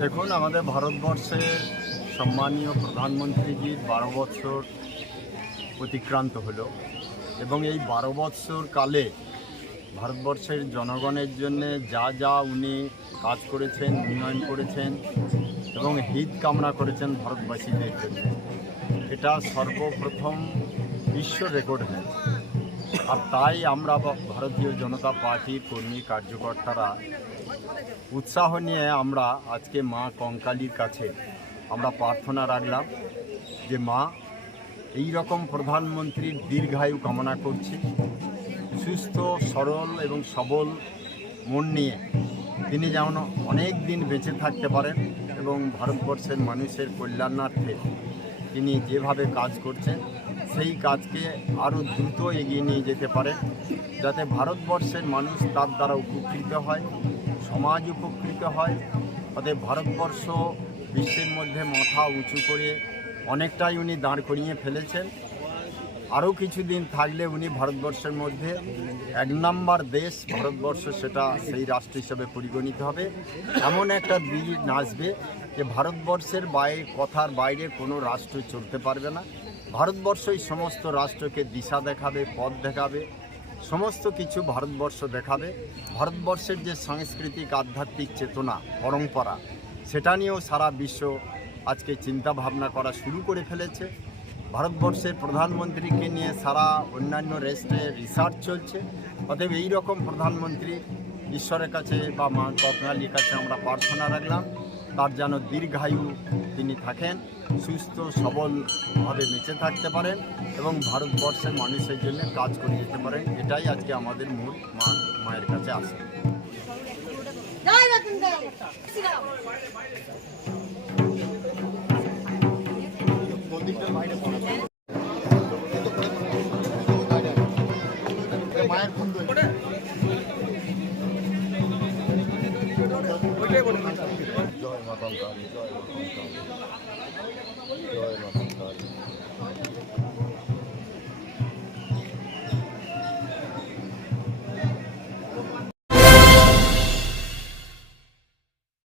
দেখুন, আমাদের ভারতবর্ষের সম্মানীয় প্রধানমন্ত্রীজির 12 বছর অতিক্রান্ত হলো এবং এই 12 বছর কালে ভারতবর্ষের জনগণের জন্য যা যা উনি কাজ করেছেন, উন্নয়ন করেছেন এবং হিত কামনা করেছেন ভারতবাসীদের জন্য, এটা সর্বপ্রথম বিশ্ব রেকর্ড হয়েছে। আর তাই আমরা ভারতীয় জনতা পার্টির কর্মী কার্যকর্তারা উৎসাহ নিয়ে আমরা আজকে মা কঙ্কালীর কাছে আমরা প্রার্থনা রাখলাম যে মা, এই রকম প্রধানমন্ত্রীর দীর্ঘায়ু কামনা করছি। সুস্থ, সরল এবং সবল মন নিয়ে তিনি যেমন অনেক দিন বেঁচে থাকতে পারেন এবং ভারতবর্ষের মানুষের কল্যাণার্থে তিনি যেভাবে কাজ করছেন সেই কাজকে আরও দ্রুত এগিয়ে নিয়ে যেতে পারেন, যাতে ভারতবর্ষের মানুষ তার দ্বারা উপকৃত হয়, সমাজ উপকৃত হয়। অতএব ভারতবর্ষ বিশ্বের মধ্যে মাথা উঁচু করে অনেকটাই উনি দাঁড় করিয়ে ফেলেছেন। আরও কিছুদিন থাকলে উনি ভারতবর্ষের মধ্যে 1 নম্বর দেশ ভারতবর্ষ, সেটা সেই রাষ্ট্র হিসেবে পরিগণিত হবে। এমন একটা দিন আসবে যে ভারতবর্ষের কথার বাইরে কোনো রাষ্ট্র চলতে পারবে না। ভারতবর্ষই সমস্ত রাষ্ট্রকে দিশা দেখাবে, পথ দেখাবে, সমস্ত কিছু ভারতবর্ষ দেখাবে। ভারতবর্ষের যে সাংস্কৃতিক আধ্যাত্মিক চেতনা, পরম্পরা, সেটা নিয়েও সারা বিশ্ব আজকে চিন্তা ভাবনা করা শুরু করে ফেলেছে। ভারতবর্ষের প্রধানমন্ত্রীকে নিয়ে সারা অন্যান্য রাষ্ট্রে রিসার্চ চলছে। অতএব এই রকম প্রধানমন্ত্রী ঈশ্বরের কাছে বা মা কঙ্কালীর কাছে আমরা প্রার্থনা রাখলাম, তার যেন দীর্ঘায়ু তিনি থাকেন, সুস্থ সবলভাবে বেঁচে থাকতে পারেন এবং ভারতবর্ষের মানুষের জন্য কাজ করে যেতে পারেন। এটাই আজকে আমাদের মূল মায়ের কাছে আসে। মায়ের ফোন জয় মা কঙ্কালী, জয় মা কঙ্কালী, জয় মা।